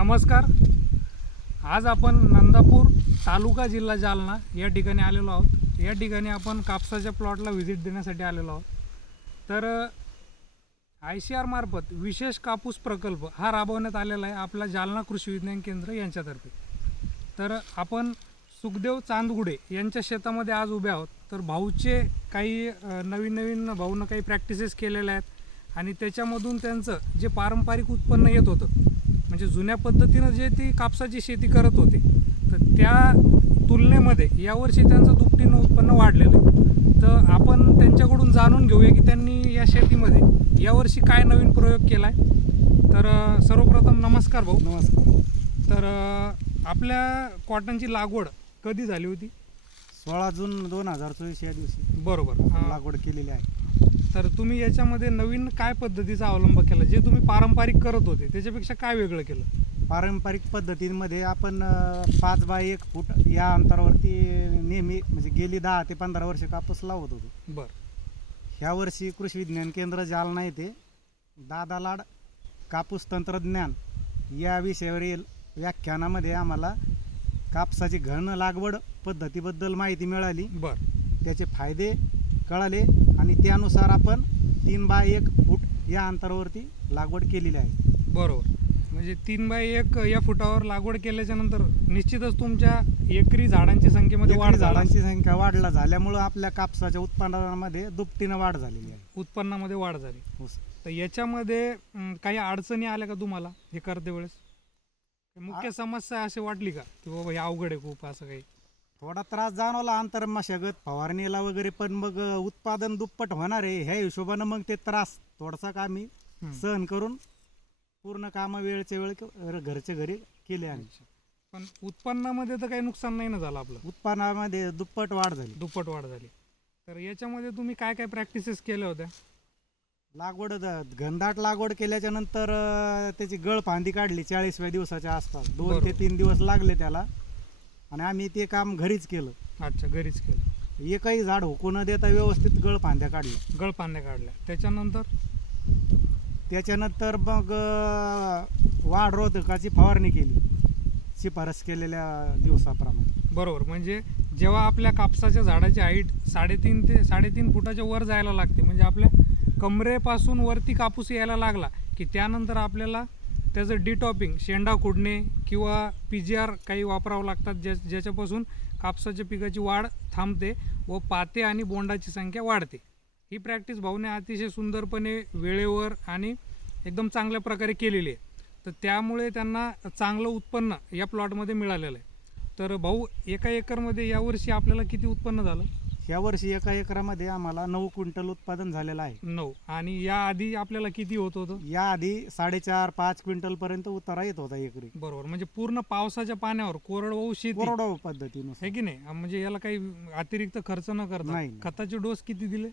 नमस्कार. आज आपण नंदापूर तालुका जिल्हा जालना या ठिकाणी आलेलो आहोत. या ठिकाणी आपण कापसाच्या प्लॉटला व्हिजिट देण्यासाठी आलेलो आहोत. तर ICAR मार्फत विशेष कापूस प्रकल्प हा राबवण्यात आलेला आहे आपला जालना कृषी विज्ञान केंद्र यांच्यातर्फे. तर आपण सुखदेव चांदगुडे यांच्या शेतामध्ये आज उभे आहोत. तर भाऊचे काही नवीन भाऊनं काही प्रॅक्टिसेस केलेल्या आहेत आणि त्याच्यामधून त्यांचं जे पारंपरिक उत्पन्न येत होतं, म्हणजे जुन्या पद्धतीनं जे ती कापसाची शेती करत होते, तर त्या तुलनेमध्ये यावर्षी त्यांचं दुपटीनं उत्पन्न वाढलेलं आहे. तर आपण त्यांच्याकडून जाणून घेऊया की त्यांनी या शेतीमध्ये यावर्षी काय नवीन प्रयोग केला आहे. तर सर्वप्रथम नमस्कार भाऊ. नमस्कार. तर आपल्या कॉटनची लागवड कधी झाली होती? 16 जून 2024 या दिवशी बरोबर. लागवड केलेली आहे. तर तुम्ही याच्यामध्ये नवीन काय पद्धतीचा अवलंब केला? जे तुम्ही पारंपरिक करत होते त्याच्यापेक्षा काय वेगळं केलं? पारंपरिक पद्धतीमध्ये आपण 5 बाय 1 फूट या अंतरावरती नेहमी म्हणजे गेली 10 ते 15 वर्ष कापूस लावत होतो. बरं. ह्या वर्षी कृषी विज्ञान केंद्र जालना येथे दादा लाड कापूस तंत्रज्ञान या विषयावरील व्याख्यानामध्ये आम्हाला कापसाची घन लागवड पद्धतीबद्दल माहिती मिळाली. बरं. त्याचे फायदे कळाले आणि त्यानुसार आपण 3 बाय 1 फूट या अंतरावरती लागवड केलेली आहे. बरोबर. म्हणजे 3 बाय 1 या फुटावर लागवड केल्याच्या नंतर निश्चितच तुमच्या एकरी झाडांची संख्येमध्ये वाढ झाली. झाडांची संख्या वाढला झाल्यामुळं आपल्या कापसाच्या उत्पादनामध्ये दुपटीनं वाढ झालेली आहे. उत्पन्नामध्ये वाढ झाली. हो सर. तर याच्यामध्ये काही अडचणी आल्या का तुम्हाला हे करते वेळेस? मुख्य समस्या अशी वाटली का की बाबा हे अवघड आहे खूप, असं काही? थोडा त्रास जाणवला अंतर मशागत फवारणीला वगैरे, पण मग उत्पादन दुप्पट होणार आहे ह्या हिशोबानं मग ते त्रास थोडासा का आम्ही सहन करून पूर्ण कामं वेळच्या वेळ घरच्या घरी केले आहे. पण उत्पन्नामध्ये तर काही नुकसान नाही ना झालं आपलं? उत्पन्नामध्ये दुप्पट वाढ झाली. दुप्पट वाढ झाली. तर याच्यामध्ये तुम्ही काय काय प्रॅक्टिसेस केल्या होत्या? लागवड घनदाट लागवड केल्याच्या नंतर त्याची गळ फांदी काढली 40व्या दिवसाच्या आसपास. 2 ते 3 दिवस लागले त्याला आणि आम्ही ते काम घरीच केलं. अच्छा, घरीच केलं. एकही झाड हुकू न देता व्यवस्थित गळ फांद्या काढल्या. गळपांड्या काढल्या. त्याच्यानंतर मग वाढ रोधकाची फवारणी केली शिफारस केलेल्या दिवसाप्रमाणे. बरोबर. म्हणजे जेव्हा आपल्या कापसाच्या झाडाची हाईट 3.5 फुटाच्या वर जायला लागते, म्हणजे आपल्या कमरेपासून वरती कापूस यायला लागला की त्यानंतर आपल्याला त्याचं डिटॉपिंग, शेंडा खोडणे किंवा PGR काही वापरावं लागतात, ज्याच्यापासून कापसाच्या पिकाची वाढ थांबते व पाते आणि बोंडाची संख्या वाढते. ही प्रॅक्टिस भाऊने अतिशय सुंदरपणे वेळेवर आणि एकदम चांगल्या प्रकारे केलेली आहे. तर त्यामुळे त्यांना चांगलं उत्पन्न या प्लॉटमध्ये मिळालेलं आहे. तर भाऊ, एका एकरमध्ये यावर्षी आपल्याला किती उत्पन्न झालं? यावर्षी एका एकरामध्ये आम्हाला 9 क्विंटल उत्पादन झालेलं आहे. 9. आणि याआधी आपल्याला किती होत होतं? याआधी 4.5-5 क्विंटल पर्यंत उतारा येत होता एकरी. बरोबर. म्हणजे पूर्ण पावसाच्या पाण्यावर कोरडवाहू शेती कोरडवाहू पद्धतीनुसार आहे की नाही? म्हणजे याला काही अतिरिक्त खर्च न करता नाही. खताचे डोस किती दिले?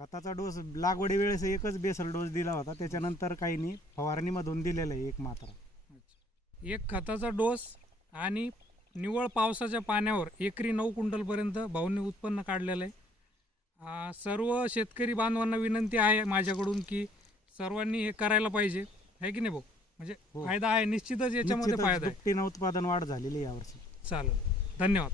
खताचा डोस लागवडी वेळेस एकच बेसल डोस दिला होता. त्याच्यानंतर काही नाही, फवारणीमधून दिलेला आहे एक मात्रा. एक खताचा डोस आणि निव्वळ पावसाच्या पाण्यावर एकरी 9 क्विंटलपर्यंत भाऊंनी उत्पन्न काढलेलं आहे. सर्व शेतकरी बांधवांना विनंती आहे माझ्याकडून की सर्वांनी हे करायला पाहिजे, आहे की नाही भाऊ? म्हणजे फायदा आहे निश्चितच, याच्यामध्ये फायदा आहे. दुपटीनं उत्पादन वाढ झालेली यावर्षी. चालेल. धन्यवाद.